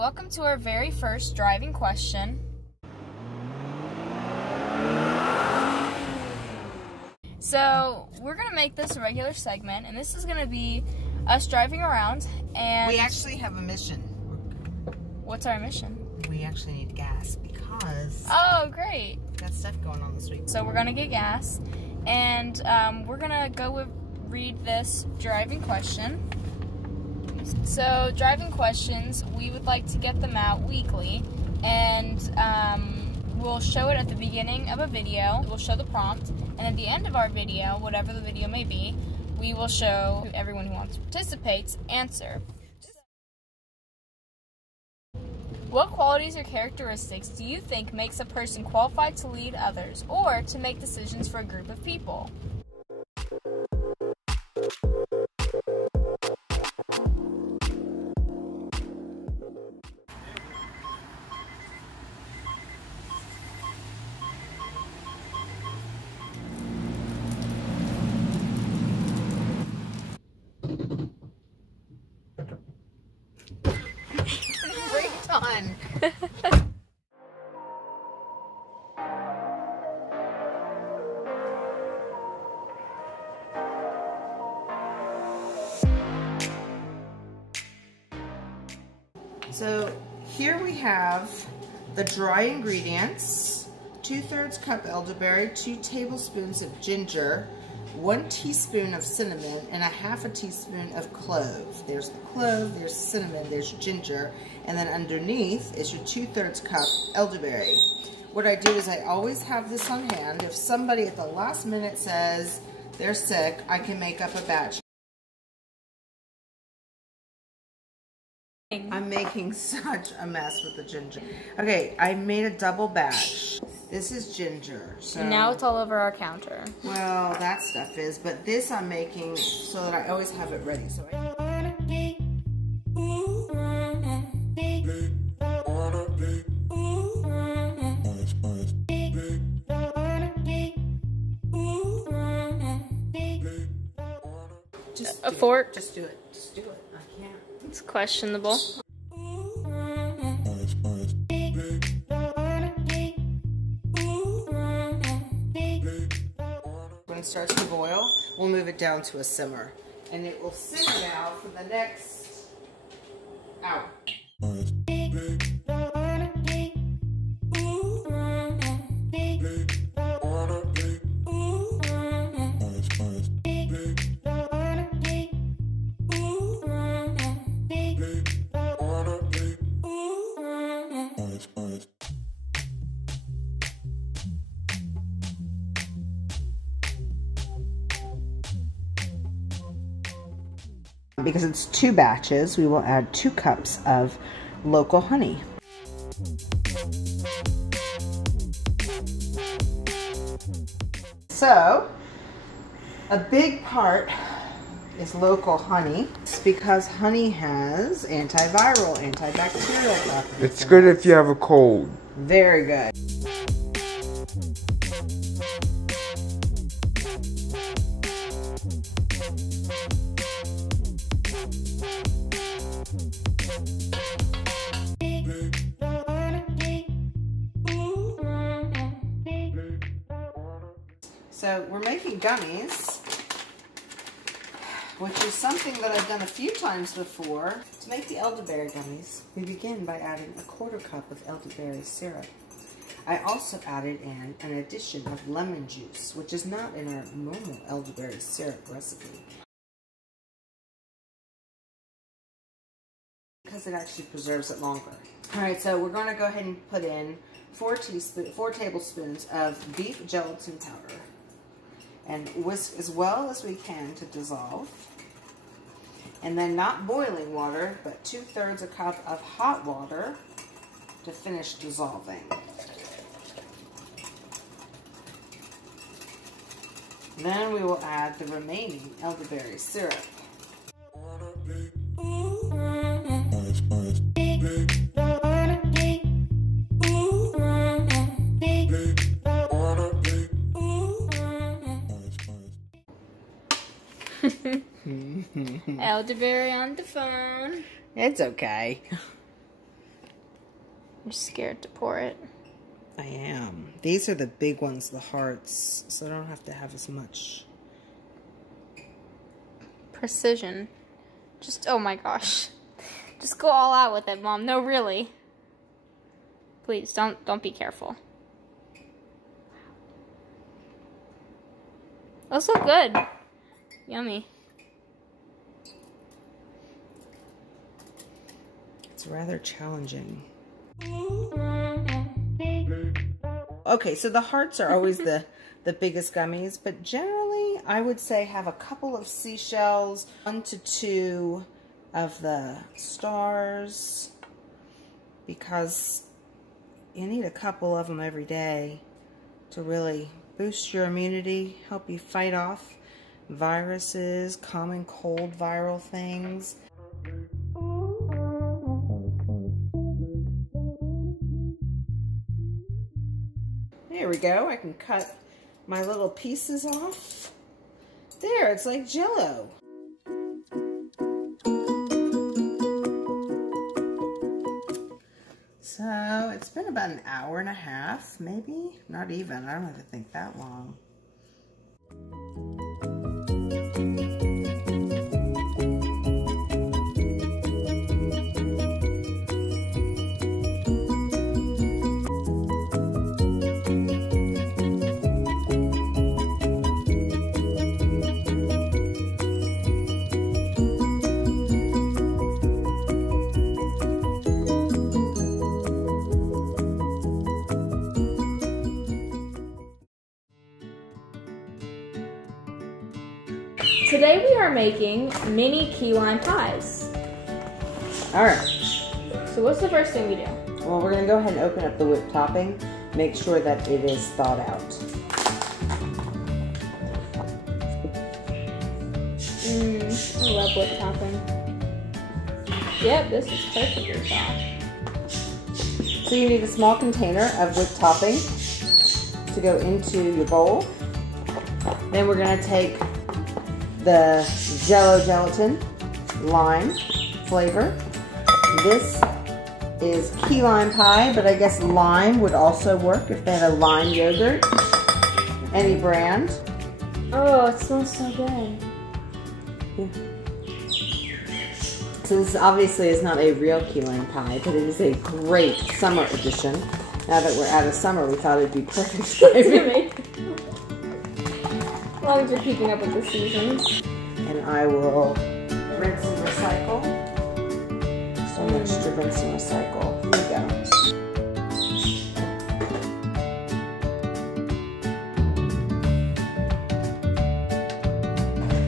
welcome to our very first driving question. So, we're going to make this a regular segment, and this is going to be us driving around, and... We actually have a mission. What's our mission? We actually need gas because... Oh, great. We got stuff going on this week. So, we're going to get gas, and we're going to go read this driving question. So, driving questions, we would like to get them out weekly, and we'll show it at the beginning of a video. We'll show the prompt, and at the end of our video, whatever the video may be, we will show everyone who wants to participate answer. What qualities or characteristics do you think makes a person qualified to lead others or to make decisions for a group of people? On. So here we have the dry ingredients: 2/3 cup elderberry, 2 tablespoons of ginger, 1 teaspoon of cinnamon, and 1/2 teaspoon of clove. There's the clove, there's cinnamon, there's ginger, and then underneath is your 2/3 cup elderberry. What I do is I always have this on hand. If somebody at the last minute says they're sick, I can make up a batch. I'm making such a mess with the ginger. Okay, I made a double batch. This is ginger. So And now it's all over our counter. Well, that stuff is, but this I'm making so that I always have it ready. So A fork? Just do it. Just do it. I can't. It's questionable. When it starts to boil, we'll move it down to a simmer. And it will simmer now for the next hour. Because it's 2 batches, we will add 2 cups of local honey. So, a big part is local honey. It's because honey has antiviral, antibacterial properties. It's good if you have a cold. Very good. So we're making gummies, which is something that I've done a few times before. To make the elderberry gummies, we begin by adding 1/4 cup of elderberry syrup. I also added in an addition of lemon juice, which is not in our normal elderberry syrup recipe, because it actually preserves it longer. Alright, so we're going to go ahead and put in 4 tablespoons of beef gelatin powder. And whisk as well as we can to dissolve. And then not boiling water, but 2/3 cup of hot water to finish dissolving. Then we will add the remaining elderberry syrup. Elderberry on the phone. It's okay. I'm scared to pour it. I am. These are the big ones, the hearts, so I don't have to have as much. Precision. Just, oh my gosh. Just go all out with it, Mom. No, really. Please, don't be careful. Those look good. Yummy. It's rather challenging. Okay, so the hearts are always the biggest gummies, but generally I would say have a couple of seashells, 1 to 2 of the stars, because you need a couple of them every day to really boost your immunity, help you fight off viruses, common cold viral things. There we go. I can cut my little pieces off. There, it's like Jell-O. So it's been about an hour and a half, maybe? Not even. I don't even think that long. Today we are making mini key lime pies. All right. So what's the first thing we do? Well, we're going to go ahead and open up the whipped topping. Make sure that it is thawed out. I love whipped topping. Yep, this is perfectly thawed. So you need a small container of whipped topping to go into your bowl. Then we're going to take the Jell-O gelatin, lime flavor. This is key lime pie, but I guess lime would also work if they had a lime yogurt. Any brand. Oh, it smells so good. Yeah. So this obviously is not a real key lime pie, but it is a great summer edition. Now that we're out of summer, we thought it'd be perfect timing. As long as you're keeping up with the seasons. And I will rinse and recycle. So much to rinse and recycle. Here we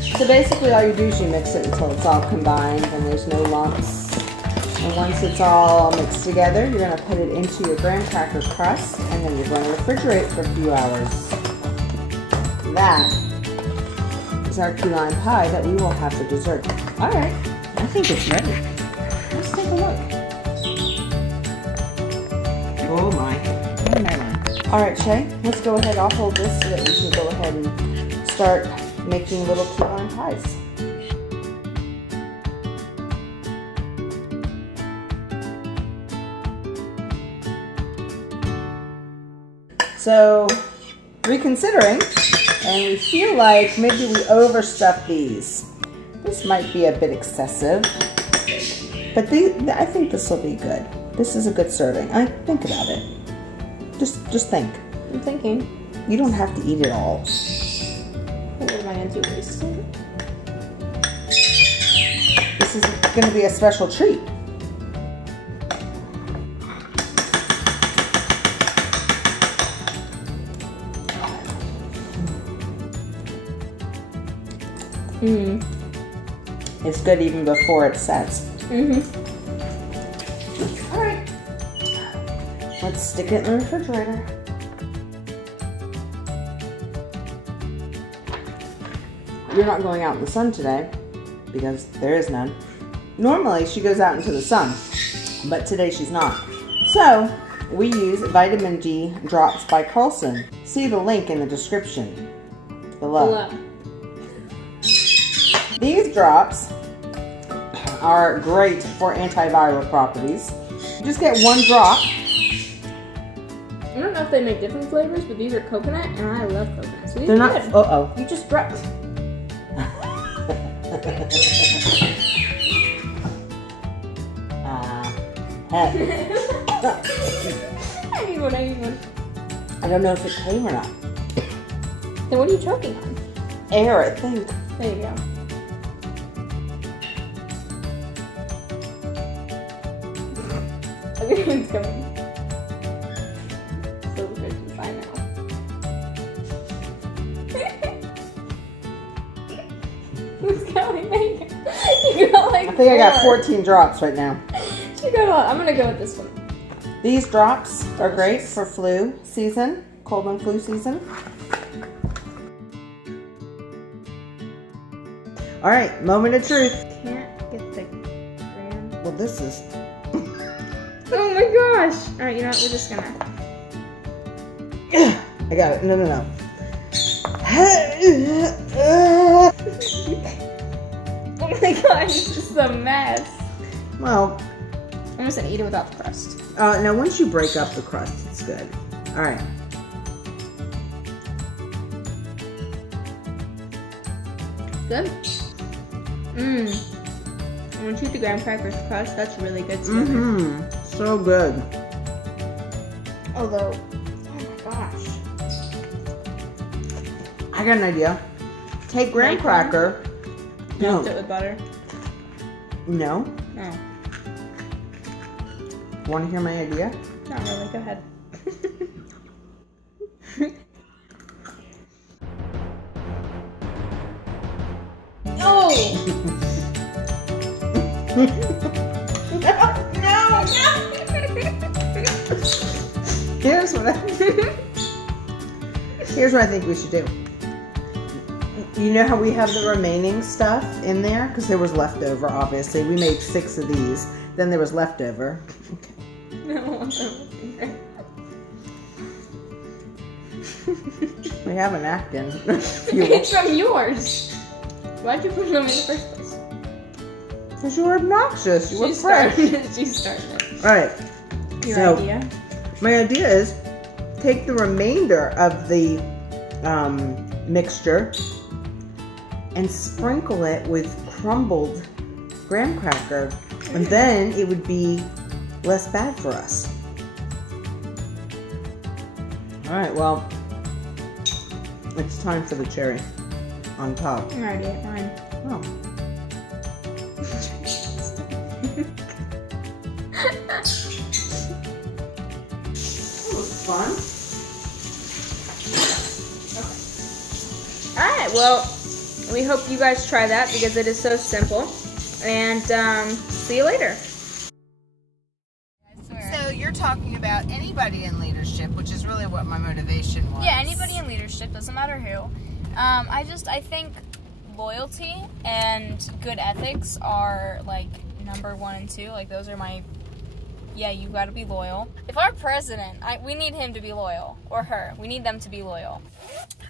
go. So basically all you do is you mix it until it's all combined and there's no lumps. And once it's all mixed together, you're going to put it into your graham cracker crust and then you're going to refrigerate for a few hours. That is our key lime pie that we will have for dessert. All right, I think it's ready. Let's take a look. Oh my. All right, Shay, let's go ahead. I'll hold this so that we can go ahead and start making little key lime pies. So, reconsidering, and we feel like maybe we overstuffed these. This might be a bit excessive, but I think this will be good. This is a good serving. Think about it. Just think. I'm thinking. You don't have to eat it all. What am I going to waste it? This is going to be a special treat. Mm. It's good even before it sets. Mm-hmm. All right. Let's stick it in the refrigerator. You're not going out in the sun today because there is none. Normally she goes out into the sun, but today she's not. So we use vitamin D drops by Carlson. See the link in the description below. These drops are great for antiviral properties. You just get one drop I don't know if they make different flavors, but these are coconut, and I love coconut. So these They're are not. good. Uh-oh. You just dropped. Heck. I need one. I don't know if it came or not. Then what are you choking on? Air, I think. There you go. Everything's coming. So good to find out. Who's going? You got like I think I got 4. 14 drops right now. You got a lot. I'm gonna go with this one. These drops are great for flu season, cold and flu season. All right, moment of truth. Can't get the gram. Well, this is. Oh my gosh! All right, you know what? We're just gonna. I got it. No. Oh my gosh, this is a mess. Well, I'm just gonna eat it without the crust. now once you break up the crust, it's good. All right. Good. Mmm. When you eat the graham crackers crust, that's really good together. Mm-hmm. So good. Although, oh my gosh. I got an idea. Take graham Like cracker. Melt it with butter. No. No. Want to hear my idea? Not really. Go ahead. No! No! Here's what I think we should do. You know how we have the remaining stuff in there? Because there was leftover, obviously. We made 6 of these. Then there was leftover. Okay. I don't want them in We have a napkin. It's from yours. Why'd you put them in the first place? Because you were obnoxious. You were She fresh. started it. She started it. Alright. Your So, idea? my idea is take the remainder of the mixture and sprinkle it with crumbled graham cracker, and then it would be less bad for us. Alright, well, it's time for the cherry on top. I already ate mine. Oh. That was fun. Alright, well, we hope you guys try that because it is so simple. And see you later. So you're talking about anybody in leadership, which is really what my motivation was. Yeah, anybody in leadership, doesn't matter who. I think loyalty and good ethics are like number 1 and 2. Like those are my, yeah, you gotta be loyal. If our president, we need him to be loyal, or her. We need them to be loyal.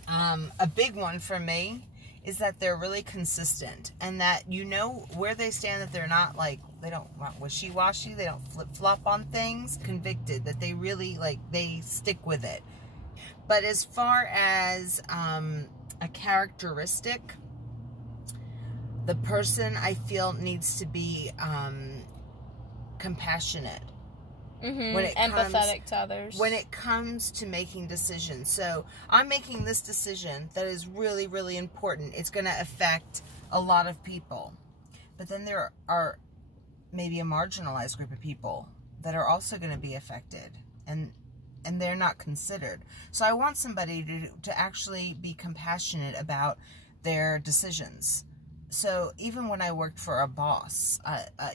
A big one for me is that they're really consistent, and that you know where they stand, that they're not like, they don't wishy-washy, they don't flip-flop on things, convicted, that they really, like, they stick with it. But as far as a characteristic, the person I feel needs to be compassionate. Empathetic to others. When it comes to making decisions. So I'm making this decision that is really, really important. It's going to affect a lot of people. But then there are maybe a marginalized group of people that are also going to be affected. And they're not considered. So I want somebody to actually be compassionate about their decisions. So even when I worked for a boss,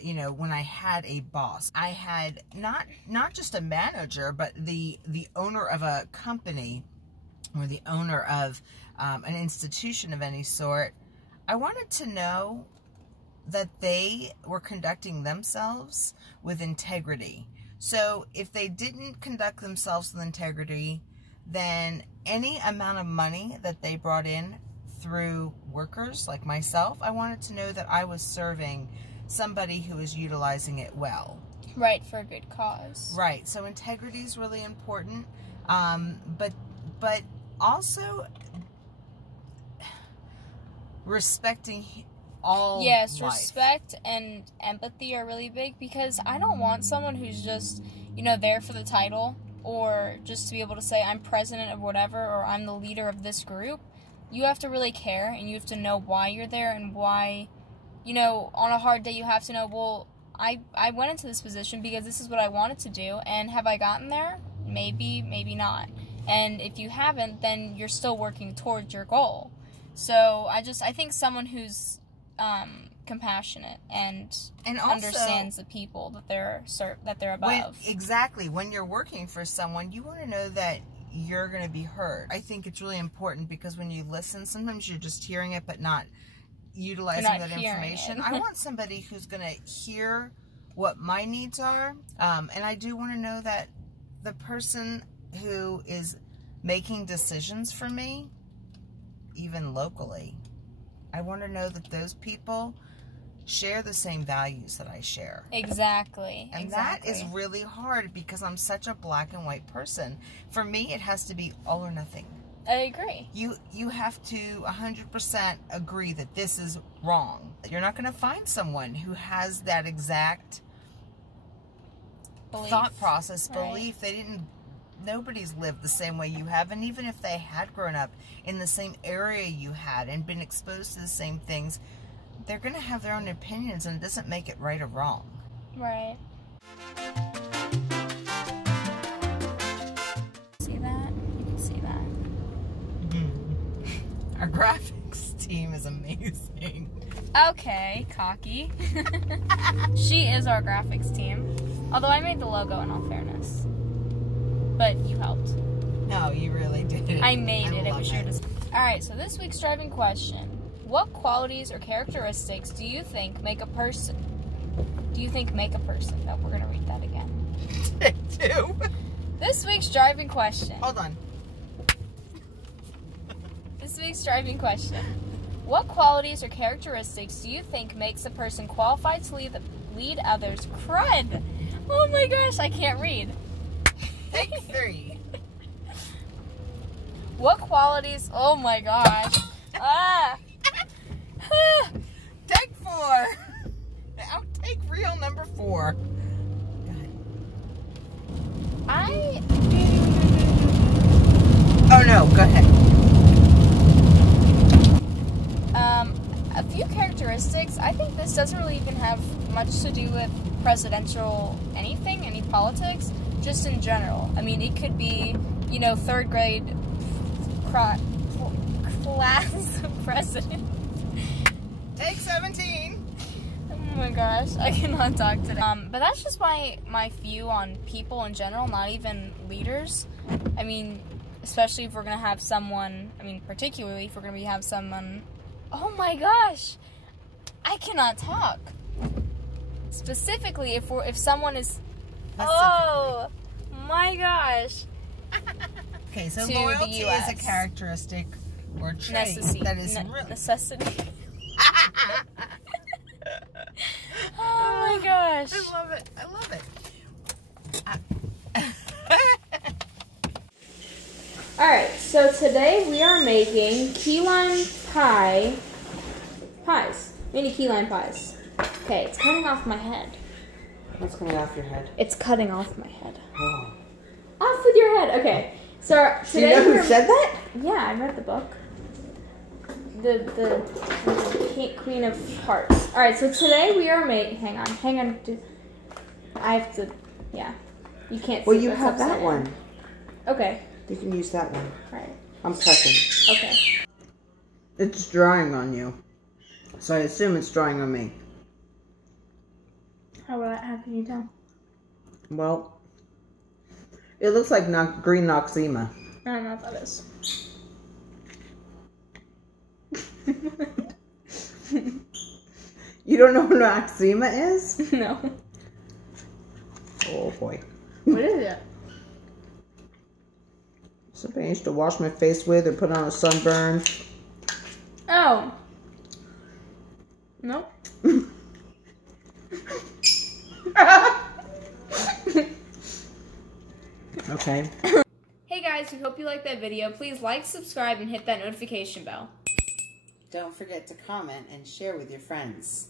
you know, when I had a boss, I had not just a manager, but the owner of a company or the owner of an institution of any sort. I wanted to know that they were conducting themselves with integrity. So if they didn't conduct themselves with integrity, then any amount of money that they brought in through workers like myself, I wanted to know that I was serving somebody who is utilizing it well. Right, for a good cause. Right. So integrity is really important. But also respecting all Yes, life. respect and empathy are really big, because I don't want someone who's just, there for the title, or just to be able to say I'm president of whatever, or I'm the leader of this group. You have to really care, and you have to know why you're there, and why, on a hard day you have to know, well, I went into this position because this is what I wanted to do, and have I gotten there? Maybe, maybe not. And if you haven't, then you're still working towards your goal. So I think someone who's compassionate and also understands the people that they're above. Exactly. When you're working for someone, you want to know that you're going to be heard. I think it's really important, because when you listen, sometimes you're just hearing it but not utilizing that information. I want somebody who's going to hear what my needs are, and I do want to know that the person who is making decisions for me, even locally, I want to know that those people share the same values that I share. Exactly. And that is really hard, because I'm such a black and white person. For me, it has to be all or nothing. I agree. You have to 100% agree that this is wrong. You're not going to find someone who has that exact thought process, belief. Nobody's lived the same way you have, and even if they had grown up in the same area you had and been exposed to the same things, they're going to have their own opinions, and it doesn't make it right or wrong. Right. See that? You can see that. Our graphics team is amazing. Okay, cocky. She is our graphics team. Although I made the logo, in all fairness. But you helped. No, you really did. I made it. It was your design. Alright, so this week's driving question. What qualities or characteristics do you think make a person? No, we're going to read that again. Two. This week's driving question. Hold on. This week's driving question. What qualities or characteristics do you think makes a person qualified to lead others? Crud! Oh my gosh, I can't read. Take 3. What qualities? Oh my gosh. Take 4. I'll take real number 4. Oh no, go ahead. A few characteristics. I think this doesn't really even have much to do with presidential anything, any politics, just in general. I mean, it could be, 3rd grade class president. Take 17. Oh my gosh, I cannot talk today. But that's just my view on people in general, not even leaders. I mean, especially if we're going to have someone, particularly if we're going to have someone, oh my gosh, I cannot talk. Specifically, if someone is, oh my gosh. Okay, so loyalty is a characteristic or trait that is necessity. Oh my gosh. I love it. I love it. Alright, so today we are making key lime pies. Mini key lime pies. Okay, it's cutting off my head. What's coming off your head? It's cutting off my head. Oh. Off with your head. Okay, so today. Do you know who said that? Yeah, I read the book. The Queen of Hearts. Alright, so today we are making. Hang on. I have to. Yeah. You can't see. Well, you have that one. Okay. You can use that one. Alright. I'm pressing. Okay. It's drying on you. So I assume it's drying on me. How can you tell? Well, it looks like green Noxema. I don't know what that is. You don't know what Noxema is? No. Oh boy. What is it? Something I used to wash my face with or put on a sunburn. Oh. Nope. Okay. Hey guys, we hope you liked that video. Please like, subscribe, and hit that notification bell. Don't forget to comment and share with your friends.